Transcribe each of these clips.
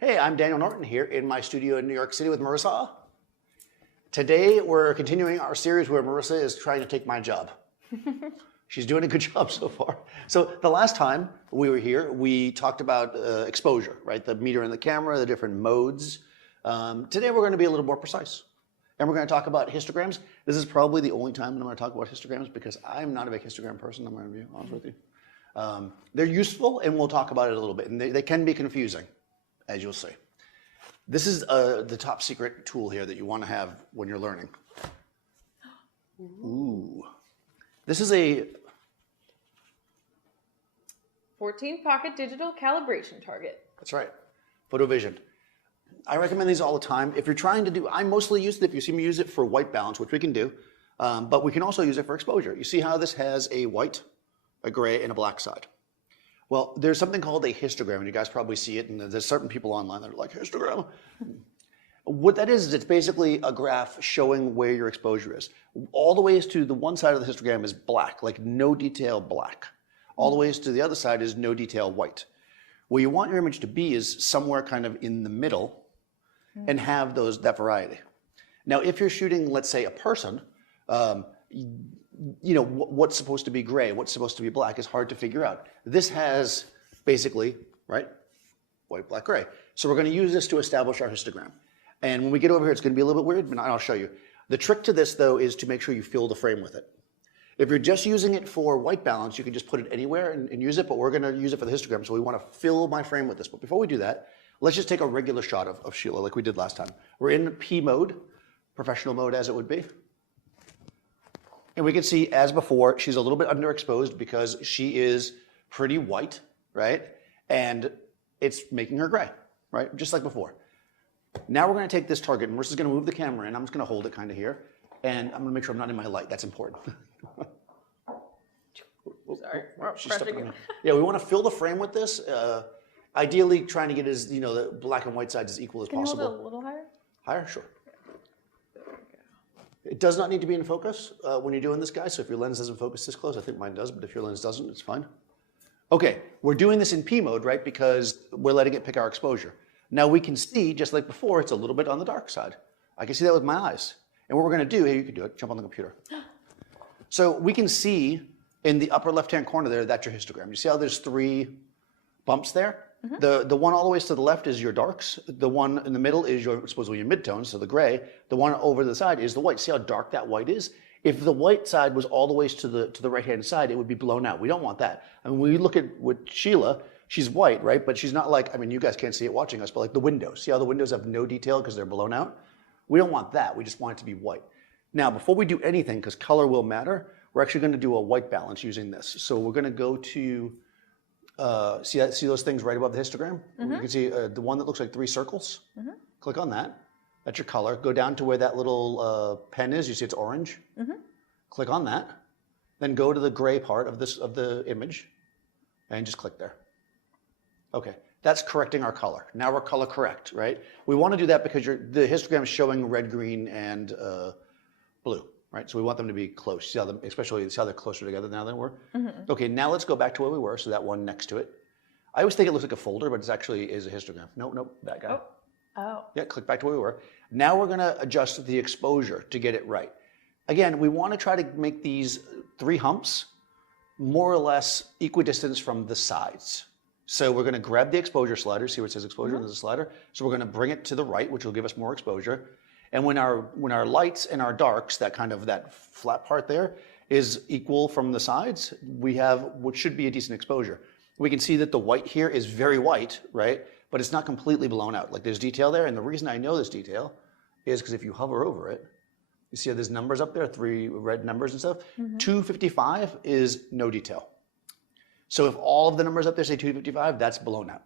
Hey, I'm Daniel Norton here in my studio in New York City with Marisa. Today we're continuing our series where Marisa is trying to take my job. She's doing a good job so far. So the last time we were here, we talked about exposure, right? The meter in the camera, the different modes. Today we're going to be a little more precise. And we're going to talk about histograms. This is probably the only time that I'm going to talk about histograms because I'm not a big histogram person, I'm going to be honest with you. They're useful and we'll talk about it a little bit. And they can be confusing, as you'll see. This is the top secret tool here that you want to have when you're learning. Ooh. This is a 14-pocket digital calibration target. That's right, PhotoVision. I recommend these all the time. If you're trying to do, I mostly use it if you see me use it for white balance, which we can do, but we can also use it for exposure. You see how this has a white, a gray, and a black side. Well, there's something called a histogram, and you guys probably see it, and there's certain people online that are like, histogram? What that is it's basically a graph showing where your exposure is. All the ways to the one side of the histogram is black, like no detail black. All the ways to the other side is no detail white. Where you want your image to be is somewhere kind of in the middle and have that variety. Now, if you're shooting, let's say, a person, you know, what's supposed to be gray, what's supposed to be black is hard to figure out. This has basically, right, white, black, gray. So we're going to use this to establish our histogram. And when we get over here, it's going to be a little bit weird, but I'll show you. The trick to this, though, is to make sure you fill the frame with it. If you're just using it for white balance, you can just put it anywhere and use it, but we're going to use it for the histogram, so we want to fill my frame with this. But before we do that, let's just take a regular shot of Sheila like we did last time. We're in P mode, professional mode as it would be. And we can see, as before, she's a little bit underexposed because she is pretty white, right? And it's making her gray, right? Just like before. Now we're going to take this target, and Marissa's going to move the camera in. I'm just going to hold it kind of here. And I'm going to make sure I'm not in my light. That's important. Sorry. Yeah, we want to fill the frame with this. Ideally, trying to get as, you know, the black and white sides as equal as possible. Can you hold it a little higher? Higher? Sure. It does not need to be in focus when you're doing this, guys. So if your lens doesn't focus this close, I think mine does, but if your lens doesn't, it's fine. Okay, we're doing this in P mode, right? Because we're letting it pick our exposure. Now we can see, just like before, it's a little bit on the dark side. I can see that with my eyes. And what we're going to do, here you can do it, jump on the computer. So we can see in the upper left-hand corner there, that's your histogram. You see how there's 3 bumps there? The one all the way to the left is your darks. The one in the middle is supposedly your midtones, so the gray. The one over the side is the white. See how dark that white is? If the white side was all the way to the right-hand side, it would be blown out. We don't want that. I mean, when we look at with Sheila, she's white, right? But she's not like, I mean, you guys can't see it watching us, but like the windows. See how the windows have no detail because they're blown out? We don't want that. We just want it to be white. Now, before we do anything, because color will matter, we're actually going to do a white balance using this. So we're going to go to, see those things right above the histogram? You can see the one that looks like 3 circles. Click on that. That's your color. Go down to where that little pen is. You see it's orange. Click on that. Then go to the gray part of the image and just click there. Okay. That's correcting our color. Now we're color correct, right? We want to do that because the histogram is showing red, green, and blue, right? So we want them to be close. See how especially see how they're closer together now than we're. Okay, now let's go back to where we were. So that one next to it. I always think it looks like a folder, but it actually is a histogram. Nope, that guy. Oh. Yeah, click back to where we were. Now we're going to adjust the exposure to get it right. Again, we want to try to make these 3 humps more or less equidistant from the sides. So we're going to grab the exposure slider. See where it says exposure? There's a slider. So we're going to bring it to the right, which will give us more exposure. And when our lights and our darks, that flat part there, is equal from the sides, we have what should be a decent exposure. We can see that the white here is very white, right? But it's not completely blown out. Like there's detail there. And the reason I know this detail is because if you hover over it, you see how there's numbers up there, 3 red numbers and stuff. 255 is no detail. So if all of the numbers up there say 255, that's blown out,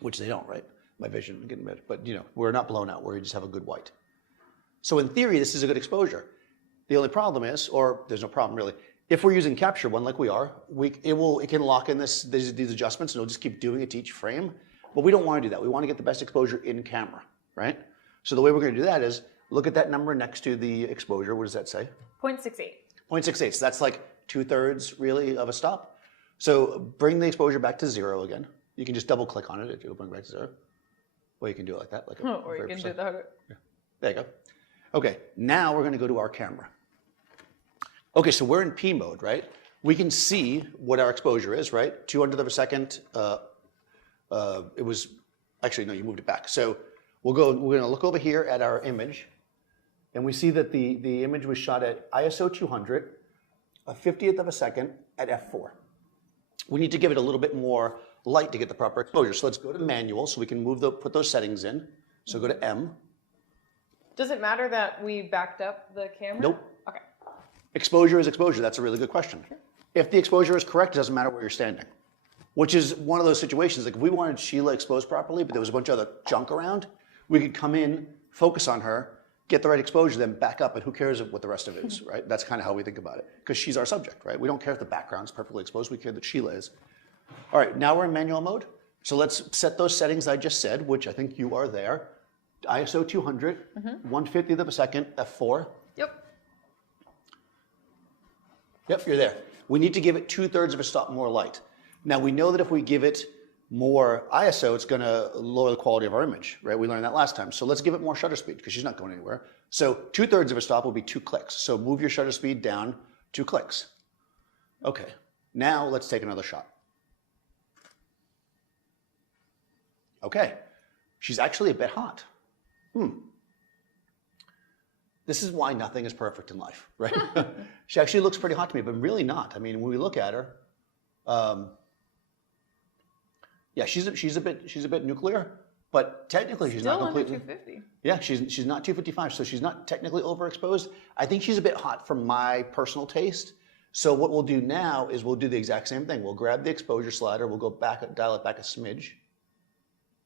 which they don't, right? My vision getting better, but you know, we're not blown out. We just have a good white. So in theory, this is a good exposure. The only problem is, or there's no problem really, if we're using Capture One like we are, it can lock in these adjustments and it'll just keep doing it to each frame. But we don't want to do that. We want to get the best exposure in camera, right? So the way we're going to do that is look at that number next to the exposure. What does that say? 0.68. 0.68. So that's like 2/3 really of a stop. So bring the exposure back to 0 again. You can just double click on it. It'll bring it back to 0. Well, you can do it like that. Like Or you can do the There you go. Okay, now we're going to go to our camera. Okay, so we're in P mode, right? We can see what our exposure is, right? 200th of a second. It was, actually, no, you moved it back. So we're going to look over here at our image, and we see that the image was shot at ISO 200, a 50th of a second at f4. We need to give it a little bit more light to get the proper exposure. So let's go to manual so we can put those settings in. So go to M. Does it matter that we backed up the camera? Nope. Okay. Exposure is exposure. That's a really good question. If the exposure is correct, it doesn't matter where you're standing. Which is one of those situations, like if we wanted Sheila exposed properly, but there was a bunch of other junk around, we could come in, focus on her, get the right exposure, then back up, and who cares what the rest of it is, right? That's kind of how we think about it, because she's our subject, right? We don't care if the background's perfectly exposed, we care that Sheila is. All right, now we're in manual mode. So let's set those settings I just said, which I think you are there. ISO 200, 1/50th of a second, f4. Yep. Yep, you're there. We need to give it 2/3 of a stop more light. Now we know that if we give it more ISO, it's going to lower the quality of our image, right? We learned that last time. So let's give it more shutter speed because she's not going anywhere. So 2/3 of a stop will be 2 clicks. So move your shutter speed down 2 clicks. Okay, now let's take another shot. Okay, she's actually a bit hot. This is why nothing is perfect in life, right? She actually looks pretty hot to me, but really not. I mean, when we look at her, yeah, she's a bit nuclear, but technically she's Still not completely. under 250. Yeah, she's not 255, so she's not technically overexposed. I think she's a bit hot for my personal taste. So what we'll do now is we'll do the exact same thing. We'll grab the exposure slider. We'll go back, dial it back a smidge.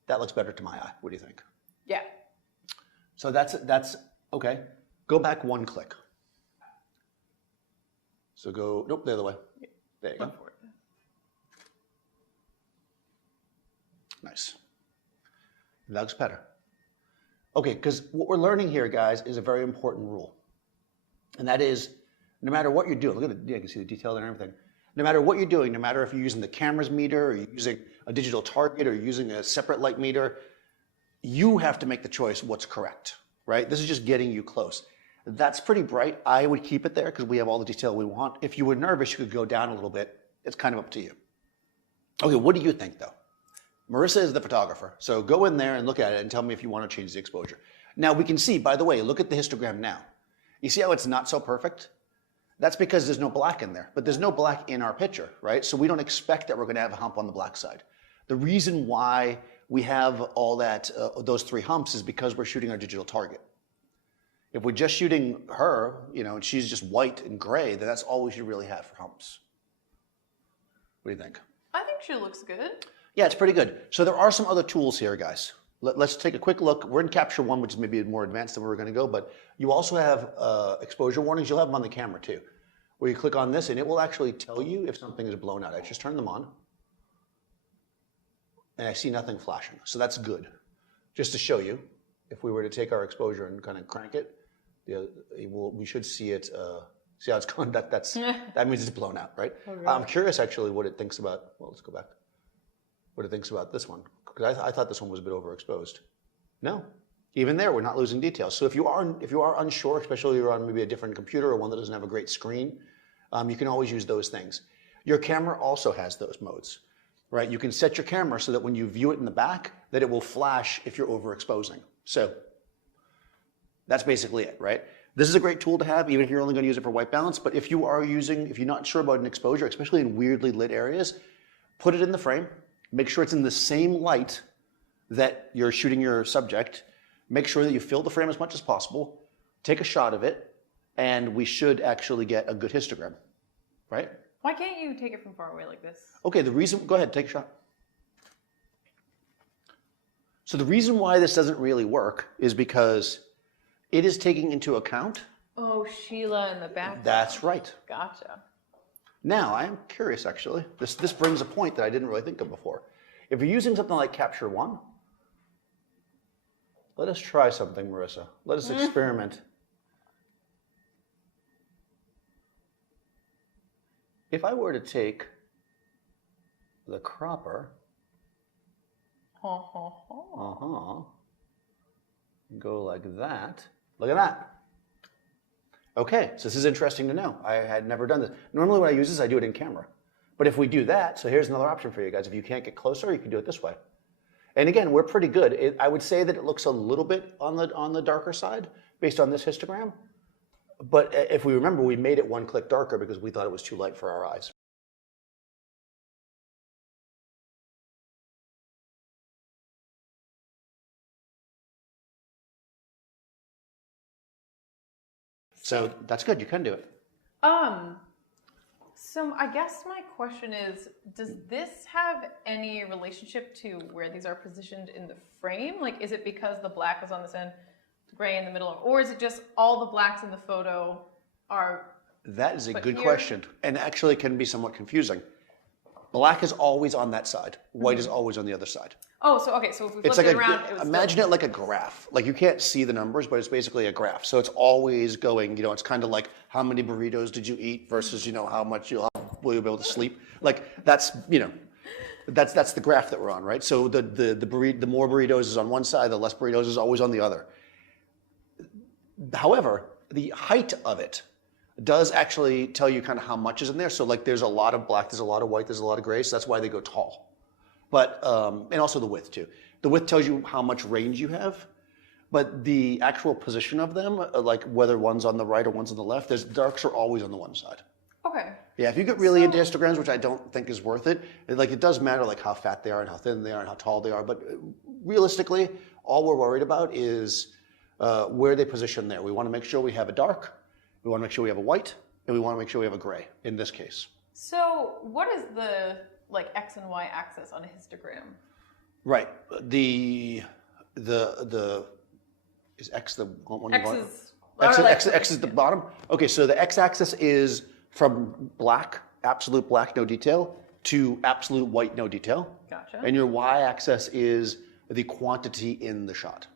That looks better to my eye. What do you think? Yeah. So that's okay. Go back 1 click. So go, nope, the other way. There you go. For it. Nice. That looks better. Okay, because what we're learning here, guys, is a very important rule. And that is, no matter what you're doing, look at it, yeah, you can see the detail there and everything. No matter what you're doing, no matter if you're using the camera's meter, or you're using a digital target, or you're using a separate light meter, you have to make the choice what's correct, right? This is just getting you close. That's pretty bright. I would keep it there because we have all the detail we want. If you were nervous, you could go down a little bit. It's kind of up to you. Okay, what do you think though? Marisa is the photographer, so go in there and look at it and tell me if you want to change the exposure. Now we can see, by the way, look at the histogram now. You see how it's not so perfect? That's because there's no black in there, but there's no black in our picture, right? So we don't expect that we're going to have a hump on the black side. The reason why we have all that, those 3 humps is because we're shooting our digital target. If we're just shooting her, you know, and she's just white and gray, then that's all we should really have for humps. What do you think? I think she looks good. Yeah, it's pretty good. So there are some other tools here, guys. Let's take a quick look. We're in Capture 1, which is maybe more advanced than we're going to go, but you also have exposure warnings. You'll have them on the camera too, where you click on this and it will actually tell you if something is blown out. I just turned them on and I see nothing flashing. So that's good. Just to show you, if we were to take our exposure and kind of crank it, we should see it. See how it's gone? That means it's blown out, right? Okay. I'm curious actually what it thinks about, well, let's go back. What it thinks about this one. Because I thought this one was a bit overexposed. No, even there, we're not losing details. So if you are unsure, especially if you're on maybe a different computer or one that doesn't have a great screen, you can always use those things. Your camera also has those modes, right? You can set your camera so that when you view it in the back, that it will flash if you're overexposing. So that's basically it, right? This is a great tool to have, even if you're only going to use it for white balance. But if you're not sure about an exposure, especially in weirdly lit areas, put it in the frame. Make sure it's in the same light that you're shooting your subject. Make sure that you fill the frame as much as possible. Take a shot of it, and we should actually get a good histogram, right? Why can't you take it from far away like this? Okay, go ahead, take a shot. So the reason why this doesn't really work is because it is taking into account. Oh, Sheila in the background. That's right. Gotcha. Now, I am curious, actually. This brings a point that I didn't really think of before. If you're using something like Capture 1, let us try something, Marisa. Let us experiment. If I were to take the cropper, Go like that. Look at that. Okay, so this is interesting to know. I had never done this. Normally when I use this, I do it in camera. But if we do that, so here's another option for you guys. If you can't get closer, you can do it this way. And again, we're pretty good. I would say that it looks a little bit on the darker side based on this histogram. But if we remember, we made it one click darker because we thought it was too light for our eyes. So that's good. You can do it. So I guess my question is, does this have any relationship to where these are positioned in the frame? Like, is it because the black is on this end, the gray in the middle, or is it just all the blacks in the photo are? That is a good here? question, and actually can be somewhat confusing. Black is always on that side. White is always on the other side. Oh, so okay, so if we It's flip like it around, it was imagine it like a graph. Like you can't see the numbers, but it's basically a graph. So it's always going, it's kind of like how many burritos did you eat versus, how much will you be able to sleep? Like that's the graph that we're on, right? So the more burritos is on one side, the less burritos is always on the other. However, the height of it does actually tell you kind of how much is in there. So like there's a lot of black, there's a lot of white, there's a lot of gray, so that's why they go tall. But, and also the width too. The width tells you how much range you have, but the actual position of them, like whether one's on the right or one's on the left, the darks are always on the one side. Okay. Yeah, if you get really into histograms, which I don't think is worth it, it does matter like how fat they are and how thin they are and how tall they are, but realistically, all we're worried about is where they position there. We want to make sure we have a dark, we want to make sure we have a white, and we want to make sure we have a gray in this case. So what is the X and Y axis on a histogram? Right. Is X the one? X is the bottom. Okay, so the X-axis is from black, absolute black, no detail, to absolute white, no detail. Gotcha. And your Y-axis is the quantity in the shot.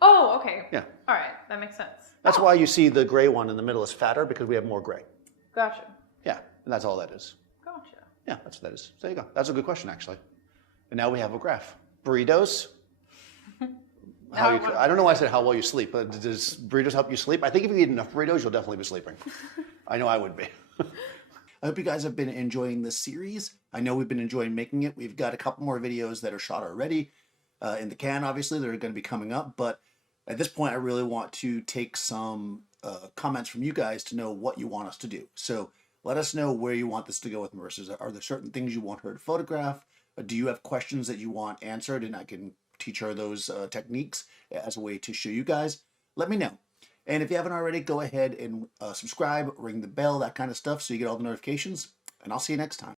Oh, okay. Yeah. All right, that makes sense. That's why you see the gray one in the middle is fatter, because we have more gray. Gotcha. Yeah, and that's all that is. Gotcha. Yeah, that's what that is. So there you go. That's a good question, actually. And now we have a graph. Burritos. I don't know why I said how well you sleep, but does burritos help you sleep? I think if you eat enough burritos, you'll definitely be sleeping. I know I would be. I hope you guys have been enjoying this series. I know we've been enjoying making it. We've got a couple more videos that are shot already in the can, obviously. They're going to be coming up. But at this point, I really want to take some comments from you guys to know what you want us to do. So let us know where you want this to go with Marisa. Are there certain things you want her to photograph? Do you have questions that you want answered? And I can teach her those techniques as a way to show you guys. Let me know. And if you haven't already, go ahead and subscribe, ring the bell, that kind of stuff, so you get all the notifications. And I'll see you next time.